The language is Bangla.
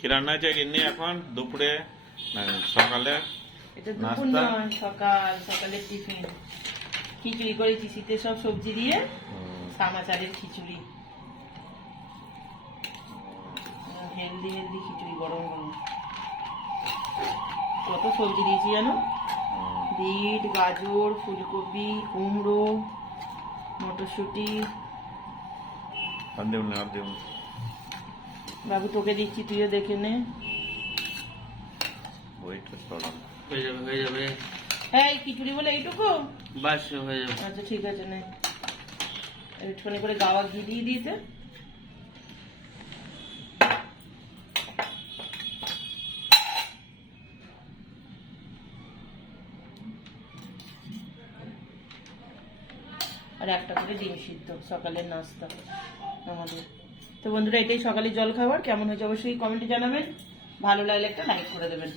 কি রান্না হয়েছে গিন্নি এখন দুপুরে না সকালে? এটা দুপুর নয়, সকালের টিফিন। খিচুড়ি করেছি শীতের সব সবজি দিয়ে, সামা চালের খিচুড়ি। হেলদি খিচুড়ি, গরম গরম। কত সবজি দিয়েছি জানো? বিট, গাজর, ফুলকপি, কুমড়ো, মটরশুঁটি। বাবু তোকে দিচ্ছি, তুইও দেখে নে। হয়ে যাবে। হ্যাঁ, খিচুড়ি বলে এইটুকু বাস হয়ে যাবে। আচ্ছা ঠিক আছে, নে একটুখানি করে গাওয়া ঘি দিয়ে দিতে। আর একটা করে ডিম সিদ্ধ, সকালের নাস্তা আমাদের। তো বন্ধুরা, এটাই সকালের জল খাবার। কেমন হয়েছে অবশ্যই কমেন্টে জানাবেন। ভালো লাগলে একটা লাইক করে দেবেন।